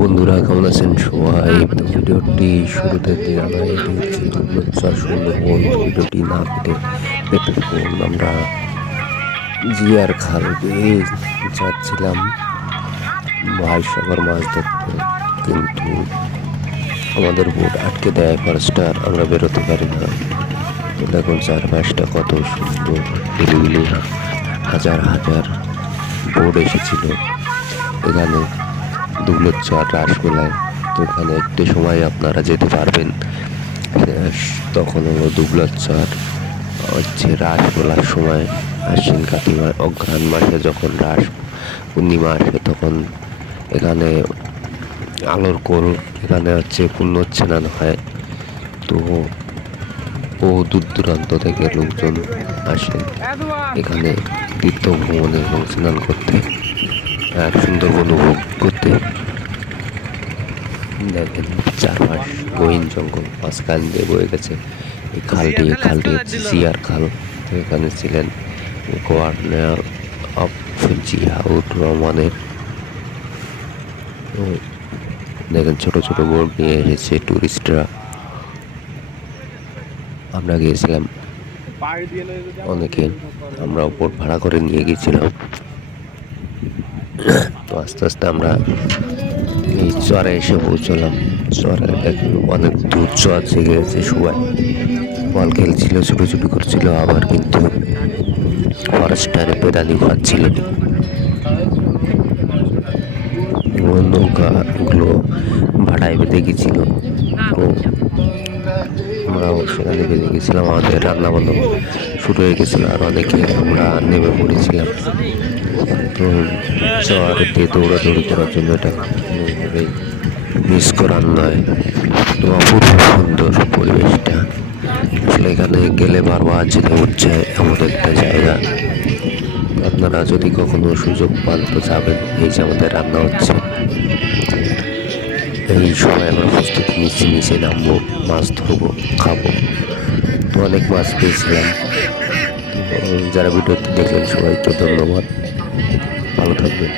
বন্ধুরা, কেমন আছেন সবাই? তো ভিডিওটি শুরুতে জানাই, এটি হচ্ছে দুবলাচর সুন্দরবন। ভিডিওটি না কেটে দেখতে থাকুন। আমরা জিয়ার খাল দিয়ে যাচ্ছিলাম ভাইসাগর মাছ ধরতে, কিন্তু আমাদের বোট আটকে দেয় ফরেস্টার, আমরা বেরোতে পারি না। তো দেখুন চারপাশটা কত সুন্দর, হিলিবিলি হাজার হাজার বোট এসেছিল এখানে দুবলাচর রাসমেলায়। তো এখানে একটি সময় আপনারা যেতে পারবেন, তখন হলো দুবলাচর হচ্ছে রাসমেলার সময়। আশ্বিন কার্তিক অঘ্রাণ মাসে যখন রাস পূর্ণিমা আসে, তখন এখানে আলোর কোল এখানে হচ্ছে পুণ্যচ্ছেনান হয়। তো বহু দূর দূরান্ত থেকে লোকজন আসে এখানে তীর্থ ভ্রমণে এবং স্নান করতে আর সুন্দরবন উপভোগ করতে। দেখেন চারপাশ গহীন জঙ্গল, মাঝখান দিয়ে বয়ে গেছে এই খালটি হচ্ছে জিয়ার খাল। তো এখানে ছিলেন গভর্নর অফ জিয়াউর রহমানের। তো দেখেন ছোট ছোট বোট নিয়ে এসেছে টুরিস্টরা। আমরা গিয়েছিলাম অনেকে, আমরা বোট ভাড়া করে নিয়ে গিয়েছিলাম। তো আস্তে আস্তে আমরা এই চরে এসে পৌঁছলাম। চরে দেখেন অনেক দূর চর জেগে গেছে, সবাই বল খেলছিল, ছুটোছুটি করছিল, আবার কিন্তু ফরেস্টারে পেদালি খাচ্ছিল। নৌকাগুলো ভাড়ায় বেঁধে গেছিল। তো আমরাও সেখানে বেঁধে গেছিলাম, আমাদের রান্না বান্না শুরু হয়ে গেছিলো, আর অনেকে আমরা নেমে পড়েছিলাম। তো চরতে দৌড়াদৌড়ি করার জন্য এটা কোনোভাবেই মিস করার নয়। তো অপূর্ব সুন্দর পরিবেশটা, আসলে এখানে গেলে বারবার যেতে হচ্ছে এমন একটা জায়গা। আপনারা যদি কখনো সুযোগ পান তো যাবেন। এই যে আমাদের রান্না হচ্ছে, এই সময় আমরা প্রস্তুতি নিচে নামবো, মাছ ধরবো, খাবো। তো অনেক মাছ পেয়েছিলাম। যারা ভিডিওটি দেখলেন সবাইকে ধন্যবাদ, ভালো থাকবেন।